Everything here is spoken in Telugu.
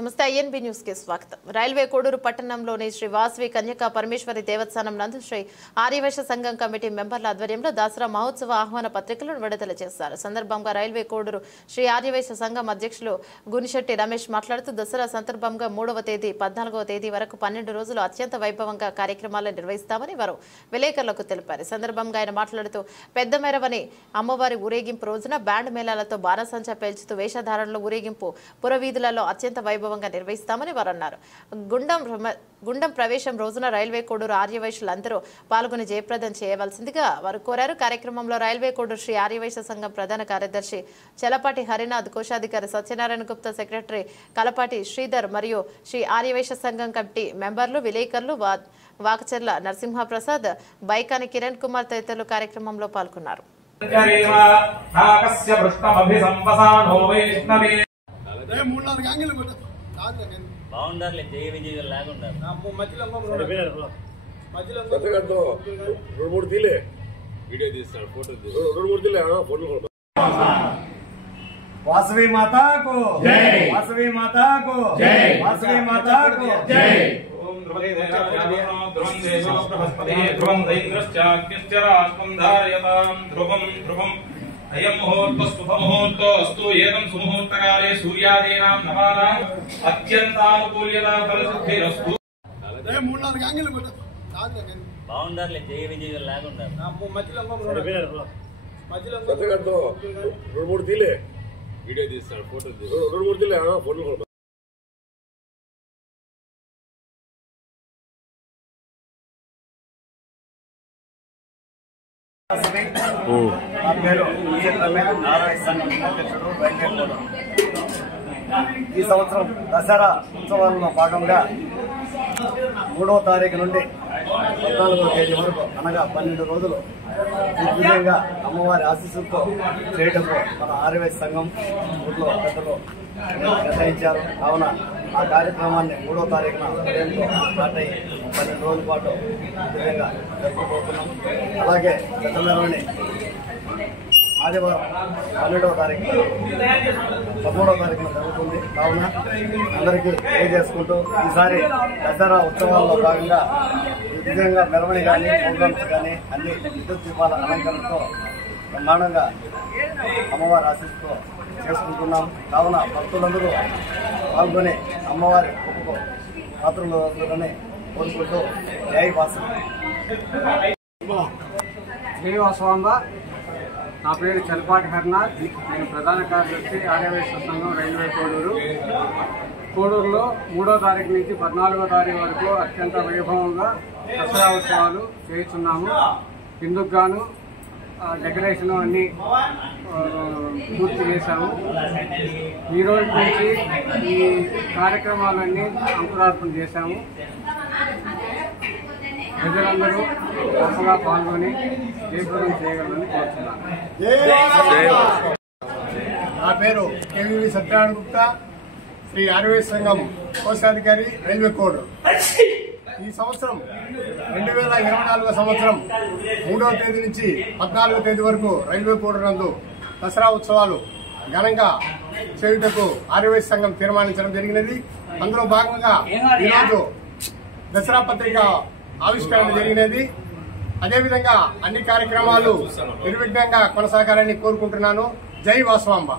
నమస్తే ఐఎన్బి న్యూస్ కి స్వాగతం. రైల్వే కోడూరు పట్టణంలోని శ్రీ వాసవి కన్యకా పరమేశ్వరి దేవస్థానం నందు శ్రీ ఆర్యవైశ్య సంఘం కమిటీ మెంబర్ల ఆధ్వర్యంలో దసరా మహోత్సవ ఆహ్వాన పత్రికలను విడుదల చేశారు. సందర్భంగా రైల్వే కోడూరు శ్రీ ఆర్యవైశ్య సంఘం అధ్యక్షులు గునిశెట్టి రమేష్ మాట్లాడుతూ దసరా సందర్భంగా 3వ తేదీ 14వ తేదీ వరకు 12 రోజులు అత్యంత వైభవంగా కార్యక్రమాలను నిర్వహిస్తామని వారు విలేకరులకు తెలిపారు. సందర్భంగా ఆయన మాట్లాడుతూ పెద్ద మెరవని అమ్మవారి ఊరేగింపు రోజున బ్యాండ్ మేళాలతో బాణసంచా పేల్చుతూ వేషధారణలో ఊరేగింపు పురవీధులలో అత్యంత వైభవంగా నిర్వహిస్తామని వారు అన్నారు. గుండం ప్రవేశం రోజున రైల్వే కోడూరు ఆర్యవైశ్యులందరూ పాల్గొని జయప్రదం చేయవలసిందిగా వారు కోరారు. కార్యక్రమంలో రైల్వే కోడూరు శ్రీ ఆర్యవైశ్య సంఘం ప్రధాన కార్యదర్శి చలపాటి హరినాథ్, కోశాధికారి సత్యనారాయణ గుప్తా, సెక్రటరీ కలపాటి శ్రీధర్ మరియు శ్రీ ఆర్యవైశ్య సంఘం కమిటీ మెంబర్లు, విలేకరులు వాకచర్ల నరసింహప్రసాద్, బైకాని కిరణ్ కుమార్ తదితరులు కార్యక్రమంలో పాల్గొన్నారు. బాగుండాలి జయ విజయ్ లాగుండాలి మూడు తీలే వీడియో తీస్తాడు, ఫోటో మూడు తీలే ఫోటోలు. वासवी माता को जय, वासवी माता को जय, वासवी माता को जय। ओम ध्रुवं देवो बृहस्पति ध्रुवं दैन्द्रश्चाग्निश्च राष्ट्रं धारयतां ध्रुवं ध्रुवम् अयं मुहूर्तस्तु मुहूर्तोऽस्तु एतं सुमुहूर्तकाले सूर्यादीनां नवानाम् अत्यन्तानुकूल्यता फलसिद्धिरस्तु. బాగుండాలి జయ విజయ్ లాగుండాలి మూడు తీలే వీడియో తీస్తాడు, ఫోటో మూడు తీలే ఫోటోలు. నా పేరు ఆర్యవైశ్య సంఘం అధ్యక్షుడు రైల్వే కోడూరు. ఈ సంవత్సరం దసరా ఉత్సవాలలో భాగంగా 3వ తారీఖు నుండి 14వ తేదీ వరకు అనగా 12 రోజులు దిగ్విజయంగా అమ్మవారి ఆశీస్సులతో చేయటంలో మన ఆర్యవైశ్య సంఘం ఊళ్ళో పెద్దలు నిర్ణయించారు. కావున ఆ కార్యక్రమాన్ని 3వ తారీఖున ఉదయంతో స్టార్ట్ అయ్యి 12 రోజుల పాటు దిగ్విజయంగా జరుపుకోబోతున్నాం. అలాగే పెద్ద మెరవని ఆదివారం 12వ తారీఖు 13వ తారీఖున జరుగుతుంది. కావున అందరికీ తెలియజేసుకుంటూ ఈసారి దసరా ఉత్సవాల్లో భాగంగా విధంగా మెరవని కానీ ప్రోగ్రామ్స్ కానీ అన్ని విద్యుత్ దీపాల అలంకరణతో బ్రహ్మాండంగా అమ్మవారి ఆశీస్సుతో చేసుకుంటున్నాం. కావున భక్తులందరూ పాల్గొని అమ్మవారి గొప్ప పాత్రలని కోరుకుంటూ జై శ్రీవాసవాంబ. నా పేరు చలపాటి హరినాథ్. నేను ప్రధాన కార్యదర్శి ఆర్యవైశ్య సంఘం రైల్వే కోడూరులో 3వ తారీఖు నుంచి 14వ తారీఖు వరకు అత్యంత వైభవంగా దసరా ఉత్సవాలు చేస్తున్నాము. ఇందుకు గాను డెకరేషన్ అన్ని పూర్తి చేశాము. ఈ రోజు నుంచి ఈ కార్యక్రమాలన్నీ అంకురార్పణ చేశాము. ప్రజలందరూ గొప్పగా పాల్గొని జయప్రదం చేయగలరని కోరుతున్నాను. నా పేరు కేవీ సత్యనారాయణ గుప్తా, శ్రీ ఆర్యవైశ్య సంఘం కోశాధికారి రైల్వే కోడ్. ఈ సంవత్సరం 2024 సంవత్సరం 3వ తేదీ నుంచి 14వ తేదీ వరకు రైల్వే కోడ్ నందు దసరా ఉత్సవాలు ఘనంగా చేయుటకు ఆర్యవైశ్య సంఘం తీర్మానించడం జరిగినది. అందులో భాగంగా ఈరోజు దసరా పత్రిక ఆవిష్కరణ జరిగినది. అదేవిధంగా అన్ని కార్యక్రమాలు నిర్విఘ్నంగా కొనసాగాలని కోరుకుంటున్నాను. జై వాసవాంబ.